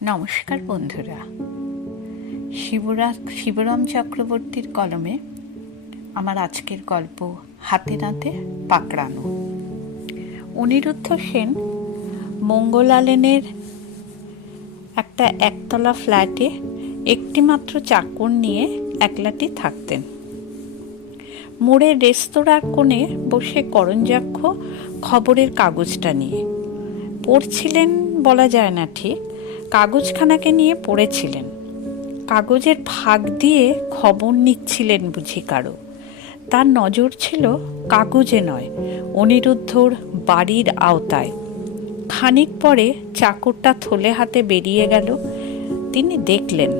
নমস্কার বন্ধুরা, শিবরাম চক্রবর্তীর কলমে আমার আজকের গল্প হাতে নাতে পাকড়ানো। অনিরুদ্ধ সেন মঙ্গলা লেনের একটা একতলা ফ্ল্যাটে একটিমাত্র চাকর নিয়ে একলাটি থাকতেন। মোড়ের রেস্তোরাঁর কোণে বসে করঞ্জাক্ষ খবরের কাগজটা নিয়ে পড়ছিলেন বলা যায় না ঠিক, কাগজখানাকে নিয়ে পড়েছিলেন। কাগজের ফাঁক দিয়ে খবর নিচ্ছিলেন বুঝি কারো। তার নজর ছিল কাগজে নয়, অনিরুদ্ধর বাড়ির আওতায়। খানিক পরে চাকরটা থলে হাতে বেরিয়ে গেল। তিনি দেখলেন,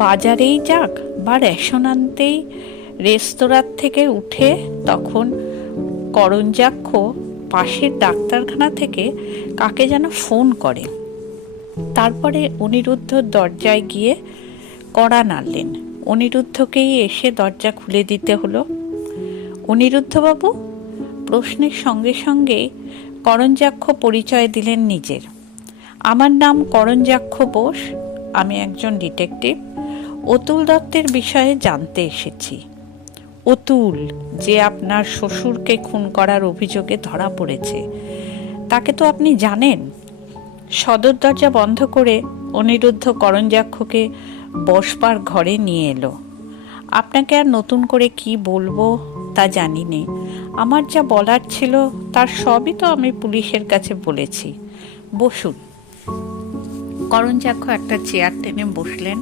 বাজারেই যাক বা রেশন আনতেই রেস্তোরাঁ থেকে উঠে তখন করঞ্জাক্ষ পাশের ডাক্তারখানা থেকে কাকে যেন ফোন করে। তারপরে অনিরুদ্ধর দরজায় গিয়ে কড়া নাড়লেন। অনিরুদ্ধকেই এসে দরজা খুলে দিতে হলো। অনিরুদ্ধবাবু? প্রশ্নের সঙ্গে সঙ্গে করঞ্জাক্ষ পরিচয় দিলেন নিজের। আমার নাম করঞ্জাক্ষ বোস, আমি একজন ডিটেকটিভ। অতুল দত্তের বিষয়ে জানতে এসেছি। অতুল, যে আপনার শ্বশুরকে খুন করার অভিযোগে ধরা পড়েছে, তাকে তো আপনি জানেন। সদর দরজা বন্ধ করে অনিরুদ্ধ করঞ্জাক্ষকে বসবার ঘরে নিয়ে এলো। আপনাকে আর নতুন করে কি বলবো তা জানি নে। আমার যা বলার ছিল তার সবই তো আমি পুলিশের কাছে বলেছি। বসুন। করঞ্জাক্ষ একটা চেয়ার টেনে বসলেন,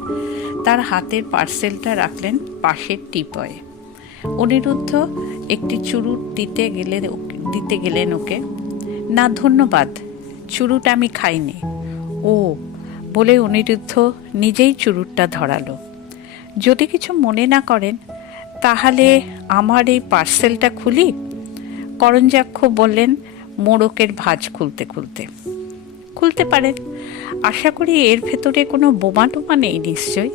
তার হাতের পার্সেলটা রাখলেন পাশের টিপয়ে। অনিরুদ্ধ একটি চুরুট দিতে গেলেন ওকে। না ধন্যবাদ, চুরুট আমি খাইনি। ও বলে অনিরুদ্ধ নিজেই চুরুটটা ধরালো। যদি কিছু মনে না করেন তাহলে আমার এই পার্সেলটা খুলি? করঞ্জাক্ষ বললেন মোড়কের ভাঁজ খুলতে খুলতে। খুলতে পারেন, আশা করি এর ভেতরে কোনো বোমা টোমা নেই নিশ্চয়।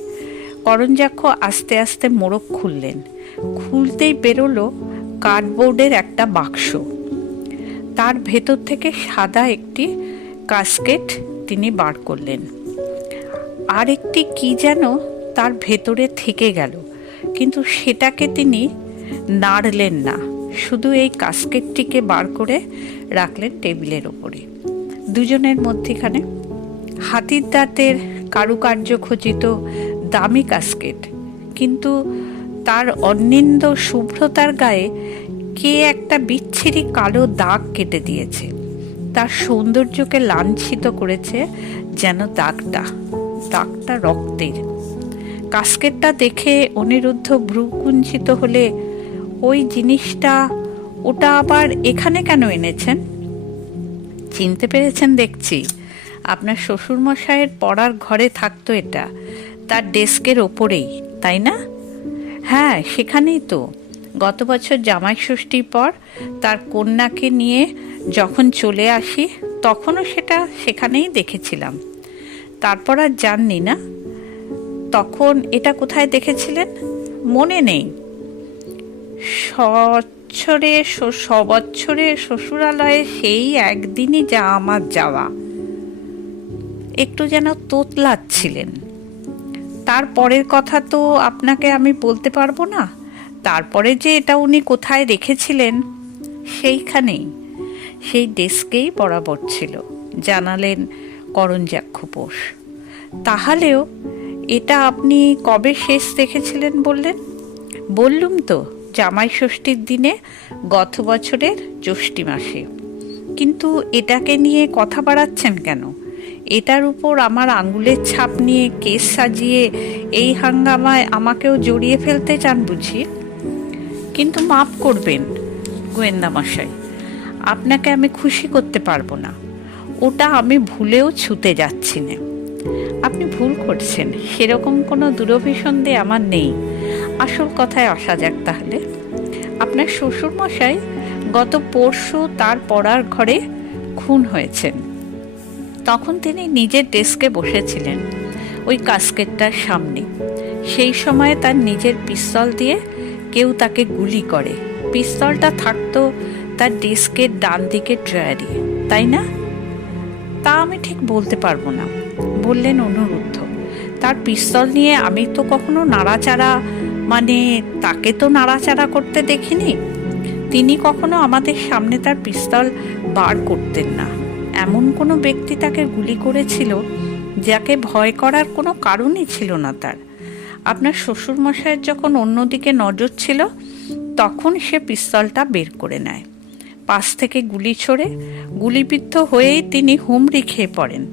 করঞ্জাক্ষ আস্তে আস্তে মোড়ক খুললেন। খুলতেই বেরোলো কার্ডবোর্ডের একটা বাক্স। তার ভেতর থেকে সাদা একটি কাস্কেট তিনি বার করলেন। আর একটি কি যেন তার ভেতরে থেকে গেল, কিন্তু সেটাকে তিনি নাড়লেন না, শুধু এই কাস্কেটটিকে বার করে রাখলেন টেবিলের ওপরে। দুজনের মধ্যেখানে হাতির দাঁতের কারুকার্য খচিত দামি কাস্কেট, কিন্তু তার অনিন্দ শুভ্রতার গায়ে কে একটা বিচ্ছিরি কালো দাগ কেটে দিয়েছে। তার সৌন্দর্যকে লাঞ্ছিত করেছে যেন দাগটা রক্তের। কাস্কেটটা দেখে অনিরুদ্ধ ভ্রু কুঞ্চিত হলে, ওই জিনিসটা, ওটা আবার এখানে কেন এনেছেন? চিনতে পেরেছেন দেখছি। আপনার শ্বশুরমশাইয়ের পড়ার ঘরে থাকতো এটা, তার ডেস্কের ওপরেই, তাই না? হ্যাঁ, সেখানেই তো। গত বছর জামাই ষষ্ঠীর পর তার কন্যাকে নিয়ে যখন চলে আসি তখনও সেটা সেখানেই দেখেছিলাম। তারপর আর জাননি না। তখন এটা কোথায় দেখেছিলেন মনে নেই? সবৎসরে শ্বশুরালয়ে সেই একদিনই যা আমার যাওয়া। একটু যেন তোতলাচ্ছিলেন। তারপরের কথা তো আপনাকে আমি বলতে পারবো না। তারপরে যে এটা উনি কোথায় রেখেছিলেন, সেইখানেই, সেই ডেস্কেই বরাবর ছিল, জানালেন করঞ্জাক্ষ বোস। তাহলেও এটা আপনি কবে শেষ দেখেছিলেন বললেন? বললুম তো, জামাই ষষ্ঠীর দিনে, গত বছরের জ্যৈষ্ঠ মাসে। কিন্তু এটাকে নিয়ে কথা বাড়াচ্ছেন কেন? এটার উপর আমার আঙুলের ছাপ নিয়ে কেস সাজিয়ে এই হাঙ্গামায় আমাকেও জড়িয়ে ফেলতে চান বুঝি? কিন্তু মাফ করবেন গোয়েন্দামশাই, আপনাকে আমি খুশি করতে পারবো না। ওটা আমি ভুলেও ছুতে যাচ্ছি না। আপনি ভুল করছেন, সেরকম কোনো দুরভিসন্ধি আমার নেই। আসল কথায় আসা যাক তাহলে। আপনার শ্বশুরমশাই গত পরশু তার পড়ার ঘরে খুন হয়েছেন। তখন তিনি নিজের ডেস্কে বসেছিলেন, ওই কাস্কেটটার সামনে। সেই সময়ে তার নিজের পিস্তল দিয়ে কেউ তাকে গুলি করে। পিস্তলটা থাকতো তার ডেস্কের ডান দিকের ড্রয়ারে, তাই না? তা আমি ঠিক বলতে পারবো না। বললেন অনিরুদ্ধ। তার পিস্তল নিয়ে আমি তো কখনো নাড়াচাড়া, তাকে তো নাড়াচাড়া করতে দেখিনি। তিনি কখনো আমাদের সামনে তার পিস্তল বার করতেন না। এমন কোনো ব্যক্তি তাকে গুলি করেছিল যাকে ভয় করার কোনো কারণই ছিল না তার। আপনার শ্বশুরমশাইয়ের যখন অন্যদিকে নজর ছিল তখন সে পিস্তলটা বের করে নেয়। পাশ থেকে গুলি ছোড়ে, গুলিবিদ্ধ হয়েই তিনি হুমড়ি খেয়ে পড়েন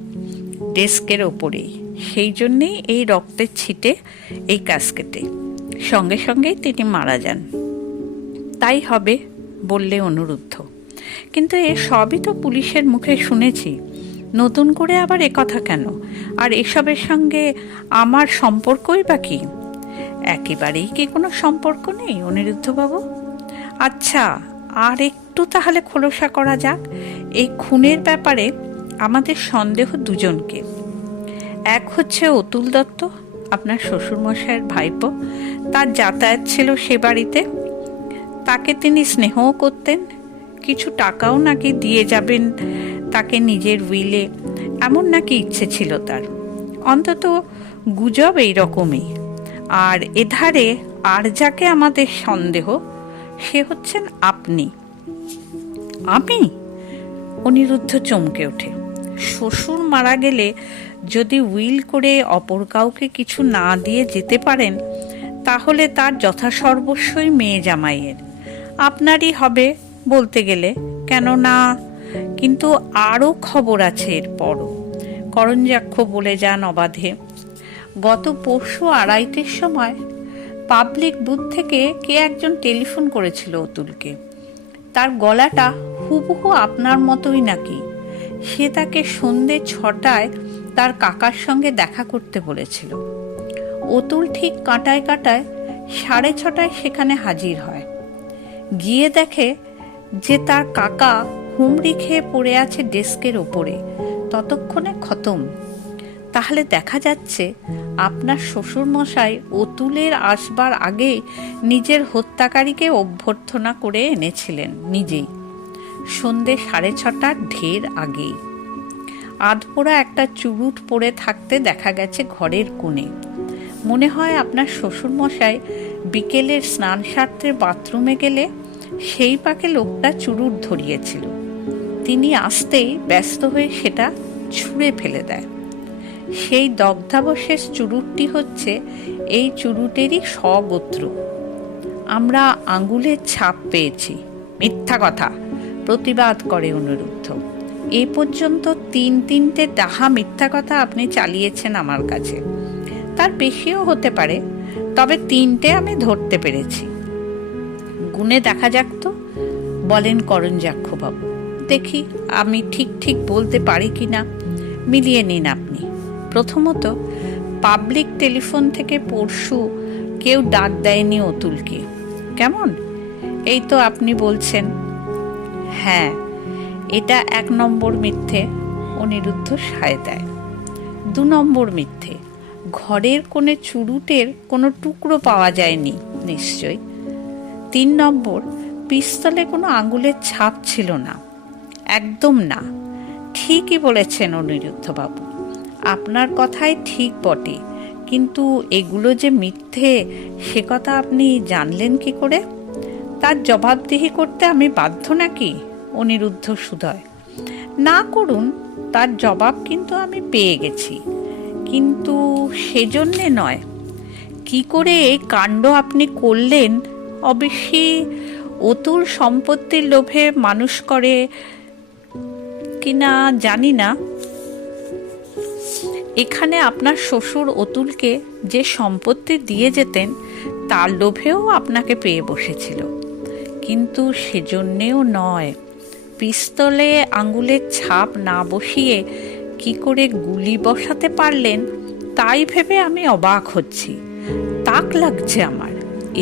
ডেস্কের ওপরেই। সেই জন্যেই এই রক্তের ছিটে এই ক্যাসকেটে। সঙ্গে সঙ্গেই তিনি মারা যান। তাই হবে বললে অনিরুদ্ধ। কিন্তু এ সবই তো পুলিশের মুখে শুনেছি, নতুন করে আবার কথা কেন? আর এসবের সঙ্গে আমার সম্পর্কই বা কি? একেবারেই কি কোনো সম্পর্ক নেই অনিরুদ্ধবাবু? আচ্ছা, আর একটু তাহলে খোলসা করা যাক। এই খুনের ব্যাপারে আমাদের সন্দেহ দুজনকে। এক হচ্ছে অতুল দত্ত, আপনার শ্বশুরমশাইয়ের ভাইপো। তার যাতায়াত ছিল সে বাড়িতে। তাকে তিনি স্নেহও করতেন, কিছু টাকাও নাকি দিয়ে যাবেন তাকে নিজের উইলে, এমন নাকি ইচ্ছে ছিল তার। অন্তত গুজব এই রকমই। আর এধারে আর যাকে আমাদের সন্দেহ সে হচ্ছেন আপনি। আমি? অনিরুদ্ধ চমকে ওঠে। শ্বশুর মারা গেলে যদি উইল করে অপর কাউকে কিছু না দিয়ে যেতে পারেন তাহলে তার যথাসর্বস্বই মেয়ে জামাইয়ের, আপনারই হবে বলতে গেলে, কেন না? কিন্তু আরও খবর আছে এরপরও। করঞ্জাক্ষ বলে যান অবাধে। গত পরশু 2:30টার সময় পাবলিক বুথ থেকে কে একজন টেলিফোন করেছিল অতুলকে। তার গলাটা হুবহু আপনার মতোই নাকি। সে তাকে সন্ধ্যে 6টায় তার কাকার সঙ্গে দেখা করতে বলেছিল। অতুল ঠিক কাঁটায় কাঁটায় 6:30টায় সেখানে হাজির হয়। গিয়ে দেখে যে তার কাকা হুমড়ি খেয়ে পড়ে আছে ডেস্কের ওপরে। ততক্ষণে খতম। তাহলে দেখা যাচ্ছে আপনার শ্বশুরমশাই অতুলের আসবার আগে নিজের হত্যাকারীকে অভ্যর্থনা করে এনেছিলেন নিজেই, সন্ধ্যে 6:30টার ঢের আগেই। আধপোড়া একটা চুরুট পরে থাকতে দেখা গেছে ঘরের কোণে। মনে হয় আপনার শ্বশুরমশাই বিকেলের স্নান সারতে বাথরুমে গেলে সেই পাকে লোকটা চুরুট ধরিয়েছিল। তিনি আসতেই ব্যস্ত হয়ে সেটা ছুঁড়ে ফেলে দেয়। সেই দগ্ধাবশেষ চুরুটটি হচ্ছে এই চুরুটেরই স্বগোত্র। আমরা আঙ্গুলের ছাপ পেয়েছি। মিথ্যা কথা, প্রতিবাদ করে অনিরুদ্ধ। এ পর্যন্ত 3-3টে ডাহা মিথ্যা কথা আপনি চালিয়েছেন আমার কাছে। তার বেশিও হতে পারে, তবে 3টে আমি ধরতে পেরেছি। গুণে দেখা যাক তো, বলেন করঞ্জাক্ষবাবু। দেখি আমি ঠিক ঠিক বলতে পারি কি না, মিলিয়ে নিন আপনি। প্রথমত, পাবলিক টেলিফোন থেকে পরশু কেউ ডাক দেয়নি অতুলকে। কেমন? এই তো আপনি বলছেন। হ্যাঁ, এটা 1 নম্বর মিথ্যে, অনিরুদ্ধ সায় দেয়। 2 নম্বর মিথ্যে, ঘরের কোণে চুরুটের কোনো টুকরো পাওয়া যায়নি নিশ্চয়। 3 নম্বর, পিস্তলে কোনো আঙুলের ছাপ ছিল না, একদম না। ঠিকই বলেছেন অনিরুদ্ধবাবু, আপনার কথাই ঠিক বটে, কিন্তু এগুলো যে মিথ্যে সে কথা আপনি জানলেন কি করে? তার জবাবদিহি করতে আমি বাধ্য নাকি? অনিরুদ্ধ সুদয়। না করুন, তার জবাব কিন্তু আমি পেয়ে গেছি, কিন্তু সেজন্যে নয়। কি করে এই কাণ্ড আপনি করলেন? অবশ্যই অতুল সম্পত্তির লোভে মানুষ করে কিনা জানি না। এখানে আপনার শ্বশুর অতুলকে যে সম্পত্তি দিয়ে যেতেন তার লোভেও আপনাকে পেয়ে বসেছিল, কিন্তু সেজন্যেও নয়। পিস্তলে আঙুলের ছাপ না বসিয়ে কি করে গুলি বসাতে পারলেন তাই ভেবে আমি অবাক হচ্ছি। তাক লাগছে আমার।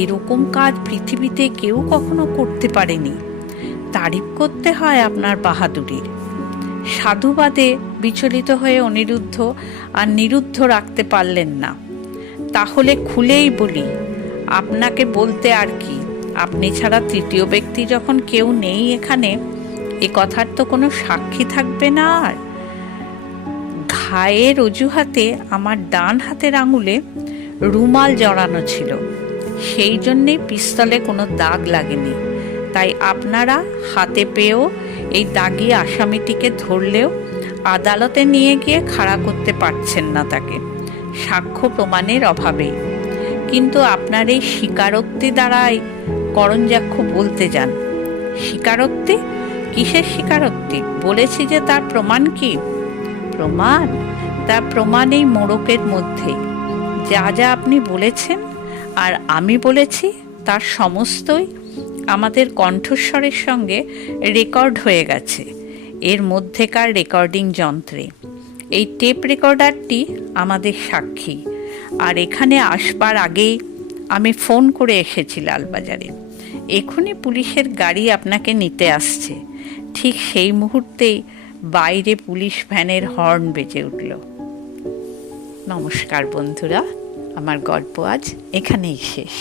এরকম কাজ পৃথিবীতে কেউ কখনো করতে পারেনি। তারিফ করতে হয় আপনার বাহাদুরির। সাধুবাদে বিচলিত হয়ে অনিরুদ্ধ আর নিরুদ্ধ রাখতে পারলেন না। তাহলে খুলেই বলি, আপনাকে বলতে আর কি, আপনি ছাড়া তৃতীয় ব্যক্তি যখন কেউ নেই এখানে, এ কথার তো কোনো সাক্ষী থাকবে না। আর ভাইয়ের অজুহাতে আমার ডান হাতের আঙুলে রুমাল জড়ানো ছিল, সেই জন্যেই পিস্তলে কোনো দাগ লাগেনি। তাই আপনারা হাতে পেয়েও এই দাগি আসামিটিকে ধরলেও আদালতে নিয়ে গিয়ে খাড়া করতে পারছেন না তাকে, সাক্ষ্য প্রমাণের অভাবেই। কিন্তু আপনার এই স্বীকারোক্তি দ্বারাই করণযাক্ষ বলতে যান। স্বীকারোক্তি? কিসের স্বীকারোক্তি? বলেছি যে তার প্রমাণ কি? প্রমাণ? তার প্রমাণ এই মোড়কের মধ্যেই। যা যা আপনি বলেছেন আর আমি বলেছি তার সমস্তই আমাদের কণ্ঠস্বরের সঙ্গে রেকর্ড হয়ে গেছে এর মধ্যেকার রেকর্ডিং যন্ত্রে। এই টেপ রেকর্ডারটি আমাদের সাক্ষী। আর এখানে আসবার আগেই আমি ফোন করে এসেছি লালবাজারে। এখনই পুলিশের গাড়ি আপনাকে নিতে আসছে। ঠিক সেই মুহূর্তেই বাইরে পুলিশ ভ্যানের হর্ন বেজে উঠল। নমস্কার বন্ধুরা, আমার গল্প আজ এখানেই শেষ।